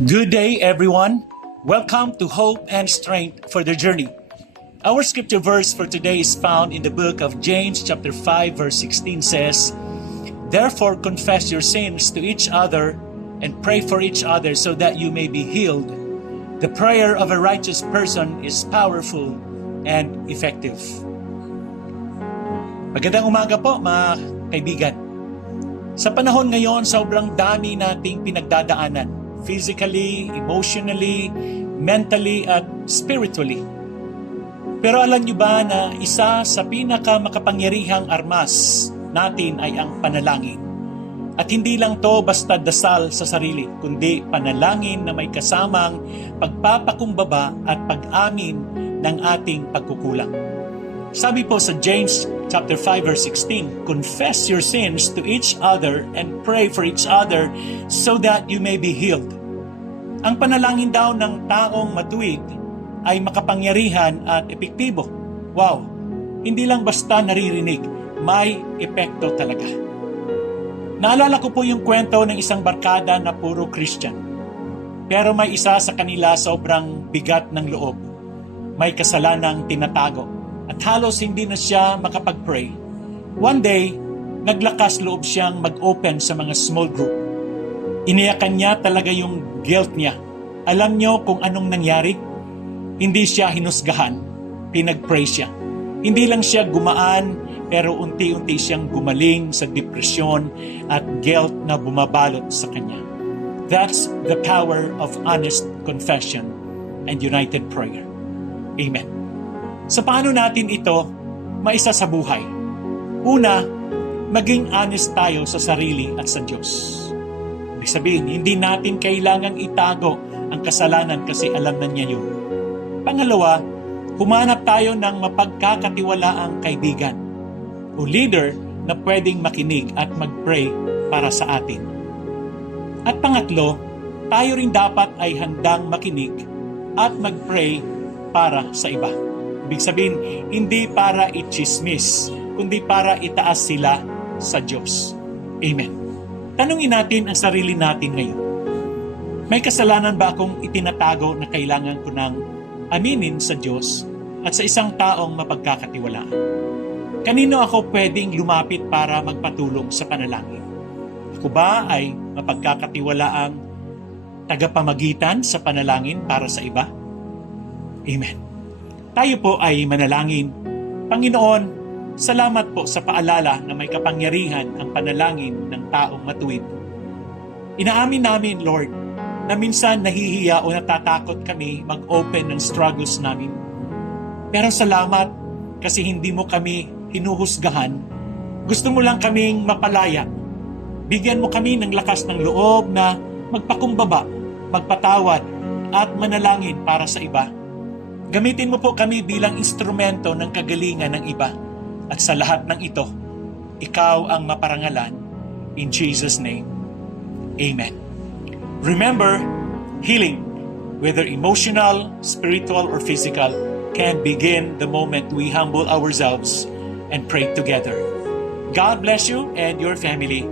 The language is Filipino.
Good day, everyone. Welcome to Hope and Strength for the Journey. Our scripture verse for today is found in the book of James chapter 5 verse 16 says, "Therefore confess your sins to each other and pray for each other so that you may be healed. The prayer of a righteous person is powerful and effective." Magandang umaga po, mga kaibigan. Sa panahon ngayon, sobrang dami nating pinagdadaanan. Physically, emotionally, mentally, at spiritually. Pero alam niyo ba na isa sa pinakamakapangyarihang armas natin ay ang panalangin? At hindi lang to basta dasal sa sarili, kundi panalangin na may kasamang pagpapakumbaba at pag-amin ng ating pagkukulang. Sabi po sa James chapter 5 verse 16, "Confess your sins to each other and pray for each other so that you may be healed." Ang panalangin daw ng taong matuwid ay makapangyarihan at epektibo. Wow! Hindi lang basta naririnig, may epekto talaga. Naalala ko po yung kwento ng isang barkada na puro Christian. Pero may isa sa kanila sobrang bigat ng loob. May kasalanang tinatago. At halos hindi na siya makapag-pray. One day, naglakas loob siyang mag-open sa mga small group. Iniyakan niya talaga yung guilt niya. Alam niyo kung anong nangyari? Hindi siya hinusgahan, pinag-pray siya. Hindi lang siya gumaan, pero unti-unti siyang gumaling sa depresyon at guilt na bumabalot sa kanya. That's the power of honest confession and united prayer. Amen. So paano natin ito maisa sa buhay? Una, maging honest tayo sa sarili at sa Diyos. Ibig sabihin, hindi natin kailangang itago ang kasalanan kasi alam na niya yun. Pangalawa, humanap tayo ng mapagkakatiwalaang kaibigan o leader na pwedeng makinig at mag-pray para sa atin. At pangatlo, tayo rin dapat ay handang makinig at mag-pray para sa iba. Ibig sabihin, hindi para i-chismis, kundi para itaas sila sa Diyos. Amen. Tanungin natin ang sarili natin ngayon. May kasalanan ba akong itinatago na kailangan ko nang aminin sa Diyos at sa isang taong mapagkakatiwalaan? Kanino ako pwedeng lumapit para magpatulong sa panalangin? Ako ba ay mapagkakatiwalaang tagapamagitan sa panalangin para sa iba? Amen. Tayo po ay manalangin. Panginoon, salamat po sa paalala na may kapangyarihan ang panalangin ng taong matuwid. Inaamin namin, Lord, na minsan nahihiya o natatakot kami mag-open ng struggles namin. Pero salamat kasi hindi mo kami hinuhusgahan. Gusto mo lang kaming mapalaya. Bigyan mo kami ng lakas ng loob na magpakumbaba, magpatawad, at manalangin para sa iba. Gamitin mo po kami bilang instrumento ng kagalingan ng iba. At sa lahat ng ito, ikaw ang maparangalan. In Jesus' name, Amen. Remember, healing, whether emotional, spiritual, or physical, can begin the moment we humble ourselves and pray together. God bless you and your family.